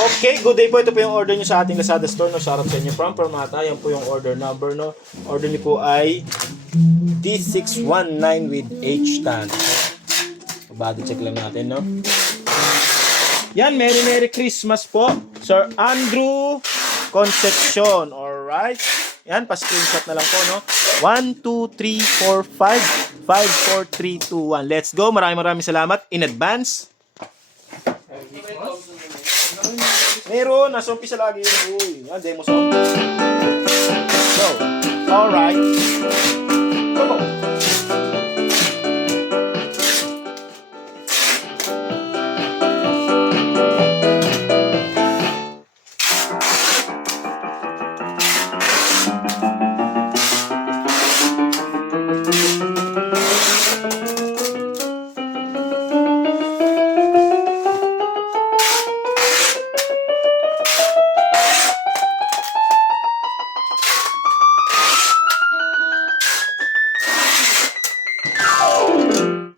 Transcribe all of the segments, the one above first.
Okay, good day po. Ito po yung order nyo sa ating Lazada store. No? Shoutout sa inyo from Permata. Yan po yung order number. No? Order nyo po ay D619 with H-tan. Body check lang natin, no? Yan, Merry Christmas po. Sir Andrew Concepcion. Alright. Yan, pa-screenshot na lang po, no? 1, 2, 3, 4, 5, 5, 4, 3, 2, 1. Let's go. Maraming salamat in advance. Meron, nasa umpisa lagi yun. Uy, yan, demo song. So, alright. Come on.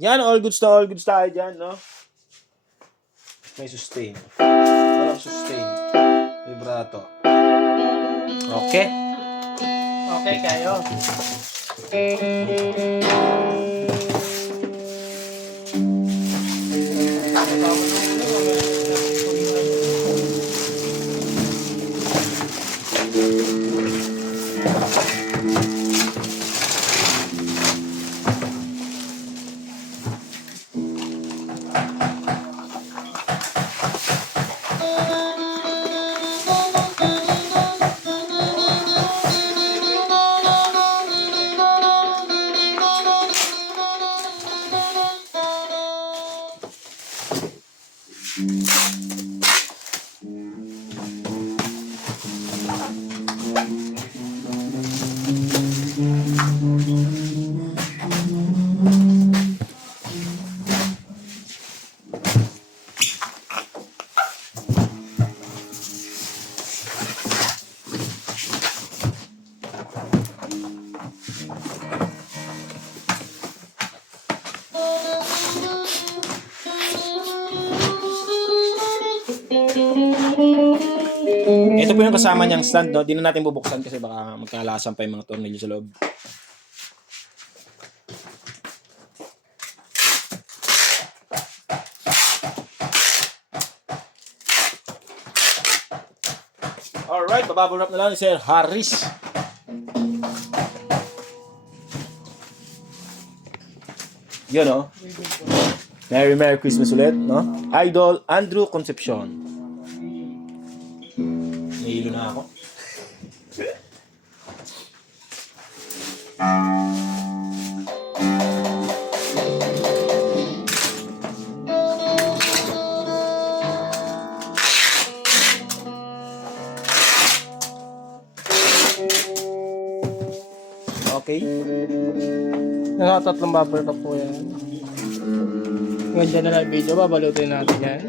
Yan, all goods tayo dyan, no? May sustain. Walang sustain. Vibrato. Okay. Okay kayo. Ito po yung kasama niyang stand, no? Di na natin bubuksan kasi baka magkalasan pa yung mga tornilyo sa loob. Alright, bababble wrap na lang ni Sir Harris. Yun, no? Merry Christmas ulit, no? Idol Andrew Concepcion. Nahilo na ako. Okay. Nasa tatlong bumper cup po yan. Ganda na lang video, babalutin natin yan.